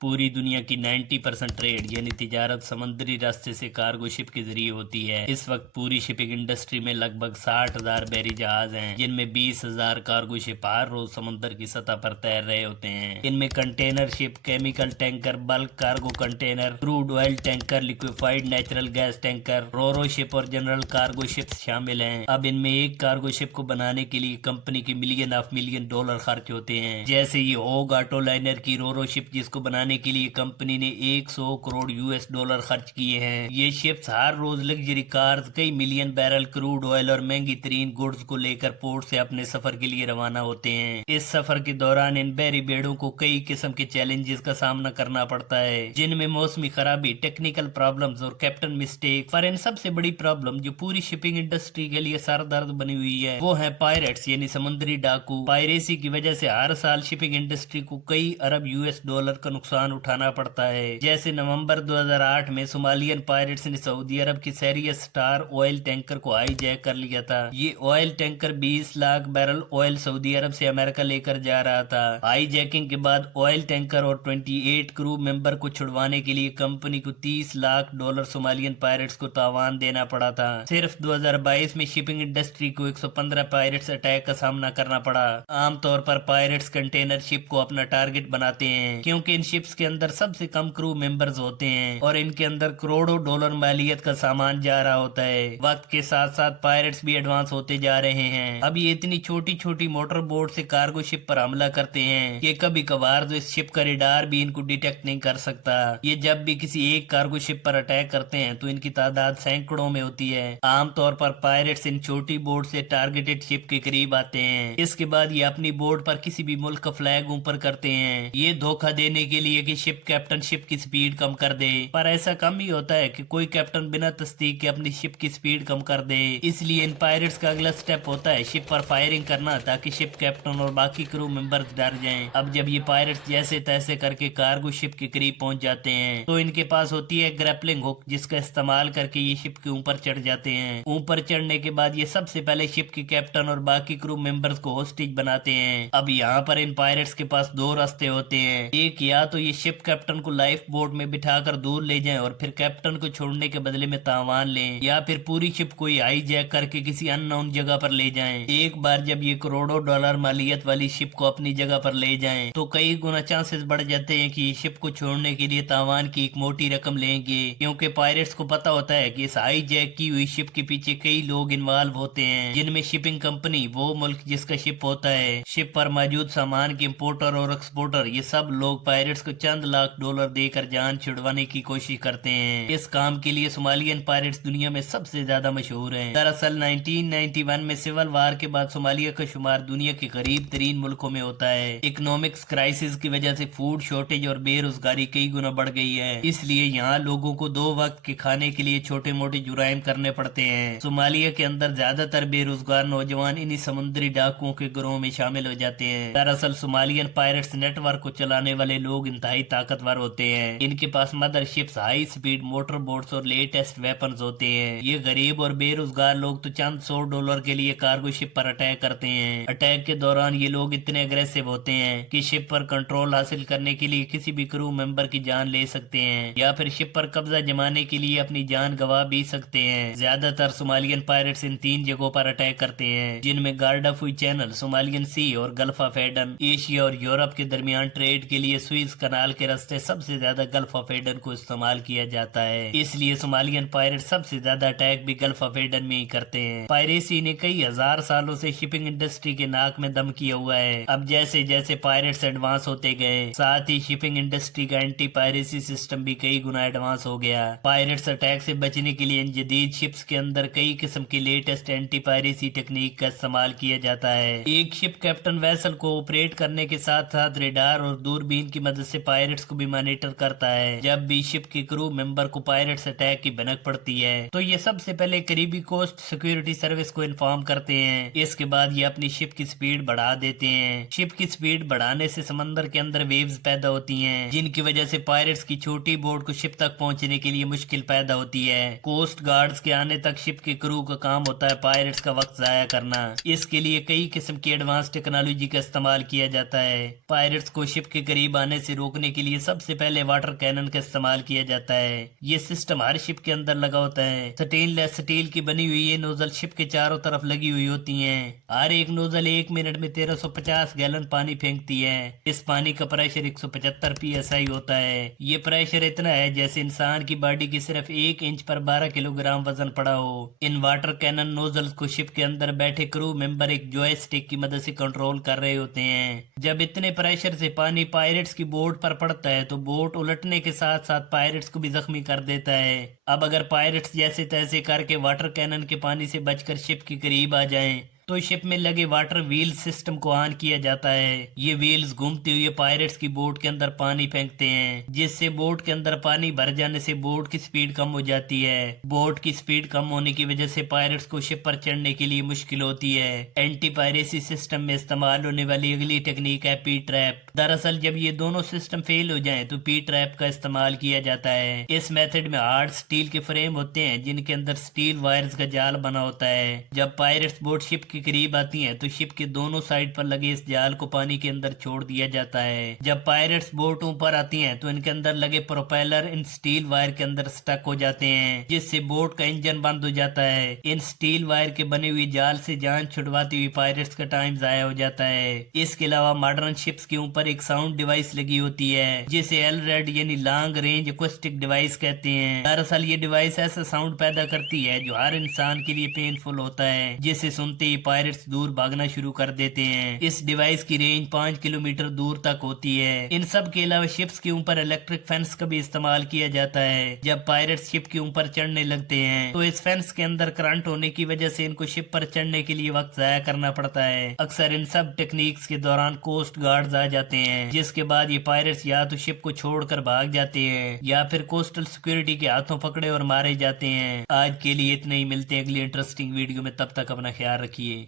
पूरी दुनिया की 90% ट्रेड यानी तिजारत समुद्री रास्ते से कार्गो शिप के जरिए होती है। इस वक्त पूरी शिपिंग इंडस्ट्री में लगभग 60,000 बहरी जहाज हैं, जिनमें 20,000 कार्गो शिप हर रोज समुद्र की सतह पर तैर रहे होते हैं। इनमें container ship, chemical tanker, bulk cargo container, crude oil tanker, liquefied natural gas tanker, roro ship और जनरल कार्गो शिप शामिल हैं। अब इनमें एक कार्गो शिप को बनाने के लिए कंपनी के मिलियन डॉलर खर्च होते हैं। जैसे ये होग ऑटो लाइनर की रोरो शिप, जिसको बनाने के लिए कंपनी ने 100 करोड़ यूएस डॉलर खर्च किए हैं। ये शिप्स हर रोज लग्जरी कार्स, कई मिलियन बैरल क्रूड ऑयल और महंगी तरीन गुड्स को लेकर पोर्ट से अपने सफर के लिए रवाना होते हैं। इस सफर के दौरान इन बहरी बेड़ों को कई किस्म के चैलेंजेस का सामना करना पड़ता है, जिनमें मौसमी खराबी, टेक्निकल प्रॉब्लम्स और कैप्टन मिस्टेक। पर इन सबसे बड़ी प्रॉब्लम जो पूरी शिपिंग इंडस्ट्री के लिए सर दर्द बनी हुई है, वो है पायरेट्स यानी समुद्री डाकू। पायरेसी की वजह से हर साल शिपिंग इंडस्ट्री को कई अरब यूएस डॉलर का नुकसान उठाना पड़ता है। जैसे नवंबर 2008 में सोमालियन पायरेट्स ने सऊदी अरब की सेरियस स्टार ऑयल टैंकर को हाईजैक कर लिया था। ये oil tanker 20 lakh barrel oil सऊदी अरब से अमेरिका लेकर जा रहा था। हाईजैकिंग के बाद ऑयल टैंकर और 28 क्रू मेंबर को छुड़वाने के लिए कंपनी को 30 लाख डॉलर सोमालियन पायरेट्स को तावान देना पड़ा था। सिर्फ 2022 में शिपिंग इंडस्ट्री को 115 पायरेट्स अटैक का सामना करना पड़ा। आमतौर पर पायरेट्स कंटेनर शिप को अपना टारगेट बनाते हैं, क्योंकि इन शिप्स के अंदर सबसे कम क्रू मेंबर्स होते हैं और इनके अंदर करोड़ों डॉलर मालियत का सामान जा रहा होता है। वक्त के साथ साथ पायरेट्स भी एडवांस होते जा रहे हैं। अब ये इतनी छोटी छोटी मोटर बोट से कार्गो शिप पर हमला करते हैं कि कभी कभार तो इस शिप का रेडार भी इनको डिटेक्ट नहीं कर सकता। ये जब भी किसी एक कार्गो शिप पर अटैक करते हैं तो इनकी तादाद सैकड़ों में होती है। आमतौर पर पायरेट्स इन छोटी बोट से टारगेटेड शिप के करीब आते हैं। इसके बाद ये अपनी बोट पर किसी भी मुल्क का फ्लैग ऊपर करते हैं, ये धोखा देने के लिए कि शिप कैप्टन शिप की स्पीड कम कर दे। पर ऐसा कम ही होता है कि कोई कैप्टन बिना तस्दीक के अपनी शिप की स्पीड कम कर दे। इसलिए इन पायरेट्स का अगला स्टेप होता है शिप पर फायरिंग करना, ताकि शिप कैप्टन और बाकी क्रू मेंबर्स डर जाएं। अब जब ये पायरेट्स जैसे तैसे करके कार्गो शिप के करीब पहुंच जाते हैं तो इनके पास होती है ग्रैपलिंग हुक, जिसका इस्तेमाल करके ये शिप के ऊपर चढ़ जाते हैं। ऊपर चढ़ने के बाद ये सबसे पहले शिप के कैप्टन और बाकी क्रू मेंबर्स को होस्टेज बनाते हैं। अब यहाँ पर इन पायरेट्स के पास दो रास्ते होते हैं। एक, या तो ये शिप कैप्टन को लाइफ बोट में बिठाकर दूर ले जाएं और फिर कैप्टन को छोड़ने के बदले में तावान लें, या फिर पूरी शिप को हाईजैक करके किसी अननोन जगह पर ले जाएं। एक बार जब ये करोड़ों डॉलर मालियत वाली शिप को अपनी जगह पर ले जाएं तो कई गुना चांसेस बढ़ जाते हैं कि ये शिप को छोड़ने के लिए तावान की एक मोटी रकम लेंगे, क्योंकि पायरेट्स को पता होता है कि इस हाईजैक की हुई शिप के पीछे कई लोग इन्वॉल्व होते हैं, जिनमें शिपिंग कंपनी, वो मुल्क जिसका शिप होता है, शिप पर मौजूद सामान के इम्पोर्टर और एक्सपोर्टर, ये सब लोग पायरेट्स को चंद लाख डॉलर देकर जान छुड़वाने की कोशिश करते हैं। इस काम के लिए सोमालियन पायरेट्स दुनिया में सबसे ज्यादा मशहूर हैं। दरअसल 1991 में सिविल वार के बाद सोमालिया का शुमार दुनिया के करीब तरीन मुल्कों में होता है। इकोनॉमिक्स क्राइसिस की वजह से फूड शॉर्टेज और बेरोजगारी कई गुना बढ़ गई है, इसलिए यहाँ लोगों को 2 वक्त के खाने के लिए छोटे मोटे जुराइम करने पड़ते हैं। सोमालिया के अंदर ज्यादातर बेरोजगार नौजवान इन्हीं समुद्री डाकुओं के गिरोह में शामिल हो जाते हैं। दरअसल सोमालियन पायरेट्स नेटवर्क को चलाने वाले लोग इंतहाई ताकतवर होते हैं। इनके पास mother ships, high speed motor boats और लेटेस्ट वेपन्स होते हैं। ये गरीब और बेरोजगार लोग तो चंद $100 के लिए कार्गो शिप पर अटैक करते हैं। अटैक के दौरान ये लोग इतने अग्रेसिव होते हैं कि शिप पर कंट्रोल हासिल करने के लिए किसी भी क्रू मेंबर की जान ले सकते हैं, या फिर शिप पर कब्जा जमाने के लिए अपनी जान गंवा भी सकते हैं। ज्यादातर सोमालियन पायरेट्स इन 3 जगहों पर अटैक करते हैं, जिनमें गार्डाफुई चैनल, सोमालियन सी और गल्फ ऑफ एडन। एशिया और यूरोप के दरमियान ट्रेड के लिए सुइज कनाल के रास्ते सबसे ज्यादा गल्फ ऑफ एडन को इस्तेमाल किया जाता है, इसलिए सोमालियन पायरेट सबसे ज्यादा अटैक भी गल्फ ऑफ एडन में ही करते हैं। पायरेसी ने कई हजार सालों से शिपिंग इंडस्ट्री के नाक में दम किया हुआ है। अब जैसे जैसे पायरेट्स एडवांस होते गए, साथ ही शिपिंग इंडस्ट्री का एंटी पायरेसी सिस्टम भी कई गुना एडवांस हो गया। पायरेट्स अटैक से बचने के लिए इन जदीद शिप्स के अंदर कई किस्म की लेटेस्ट एंटी पायरेसी टेक्निक का इस्तेमाल किया जाता है। एक शिप कैप्टन वेसल को ऑपरेट करने के साथ साथ रेडार और दूरबीन की मदद से पायरेट्स को भी मॉनिटर करता है। जब भी शिप के क्रू मेंबर को पायरेट्स अटैक की भनक पड़ती है तो ये सबसे पहले करीबी कोस्ट सिक्योरिटी सर्विस को इन्फॉर्म करते हैं। इसके बाद ये अपनी शिप की स्पीड बढ़ा देते हैं। शिप की स्पीड बढ़ाने से समंदर के अंदर वेव्स पैदा होती हैं, जिनकी वजह से पायरेट्स की छोटी बोट को शिप तक पहुंचने के लिए मुश्किल पैदा होती है। कोस्ट गार्ड्स के आने तक शिप के क्रू का काम होता है पायरेट्स का वक्त जाया करना। इसके लिए कई किस्म की एडवांस टेक्नोलॉजी का इस्तेमाल किया जाता है। पायरेट्स को शिप के करीब आने से روکنے کے لیے سب سے پہلے واٹر کینن کا استعمال کیا جاتا ہے۔ یہ سسٹم ہر شپ کے اندر لگا ہوتا ہے۔ سٹین لیس سٹیل کی بنی ہوئی یہ نوزل شپ کے چاروں طرف لگی ہوئی ہوتی ہیں۔ ہر ایک نوزل 1 منٹ میں 1350 گیلن پانی پھینکتی ہے۔ اس پانی کا پریشر 175 PSI ہوتا ہے۔ یہ پریشر اتنا ہے جیسے انسان کی باڈی کی صرف 1 انچ پر 12 کلو گرام وزن پڑا ہو۔ ان واٹر کینن نوزل کو شپ کے اندر بیٹھے کرو ممبر ایک جوائے اسٹک کی مدد سے کنٹرول کر رہے ہوتے ہیں۔ جب اتنے پریشر سے پانی پائرٹس کی بوٹ پر پڑتا ہے تو بوٹ الٹنے کے ساتھ ساتھ پائرٹس کو بھی زخمی کر دیتا ہے۔ اب اگر پائرٹس جیسے تیسے کر کے واٹر کینن کے پانی سے بچ کر شپ کے قریب آ جائیں تو شپ میں لگے واٹر ویل سسٹم کو آن کیا جاتا ہے۔ یہ ویلز گھومتے ہوئے پائرٹس کی بوٹ کے اندر پانی پھینکتے ہیں، جس سے بوٹ کے اندر پانی بھر جانے سے بوٹ کی سپیڈ کم ہو جاتی ہے۔ بوٹ کی سپیڈ کم ہونے کی وجہ سے پائرٹس کو شپ پر چڑھنے کے لیے مشکل ہوتی ہے۔ اینٹی پائریسی سسٹم میں استعمال ہونے والی اگلی ٹیکنیک ہے پی ٹریپ۔ دراصل جب یہ دونوں سسٹم فیل ہو جائیں تو پی ٹریپ کا استعمال کیا جاتا ہے۔ اس میتھڈ میں ہارڈ سٹیل کے فریم ہوتے ہیں جن کے اندر سٹیل وائرز کا جال بنا ہوتا ہے۔ جب پائرٹس بوٹ شپ کے قریب آتی ہیں تو شپ کے دونوں سائڈ پر لگے اس جال کو پانی کے اندر چھوڑ دیا جاتا ہے۔ جب پائرٹس بوٹوں پر آتی ہیں تو ان کے اندر لگے پروپیلر ان سٹیل وائر کے اندر سٹک ہو جاتے ہیں، جس سے بوٹ کا انجن بند ہو جاتا ہے۔ ان سٹیل وائر کے بنے ہوئے جال سے جان چھڑواتی ہوئی پائرٹس کا ٹائم ضائع ہو جاتا ہے۔ اس کے علاوہ ماڈرن شپس کے اوپر ایک ساؤنڈ ڈیوائس لگی ہوتی ہے جسے ایل ریڈ یعنی لانگ رینج ایکوسٹک ڈیوائس کہتے ہیں۔ دراصل یہ ڈیوائس ایسا ساؤنڈ پیدا کرتی ہے جو ہر انسان کے لیے پینفل ہوتا ہے، جسے سنتے ہی پائرٹس دور بھاگنا شروع کر دیتے ہیں۔ اس ڈیوائس کی رینج 5 کلومیٹر دور تک ہوتی ہے۔ ان سب کے علاوہ شپس کے اوپر الیکٹرک فینس کا بھی استعمال کیا جاتا ہے۔ جب پائرٹس شپ کے اوپر چڑھنے لگتے ہیں تو اس فینس کے اندر کرنٹ ہونے کی وجہ سے ان کو شپ پر چڑھنے کے لیے وقت ضائع کرنا پڑتا ہے۔ اکثر ان سب ٹیکنیکس کے دوران کوسٹ گارڈز آ جاتے ہیں، جس کے بعد یہ پائرٹس یا تو شپ کو چھوڑ کر بھاگ جاتے ہیں یا پھر کوسٹل سیکورٹی کے ہاتھوں پکڑے اور مارے جاتے ہیں۔ آج کے لیے اتنے ہی، ملتے ہیں اگلی انٹرسٹنگ ویڈیو میں، تب تک اپنا خیال رکھیے۔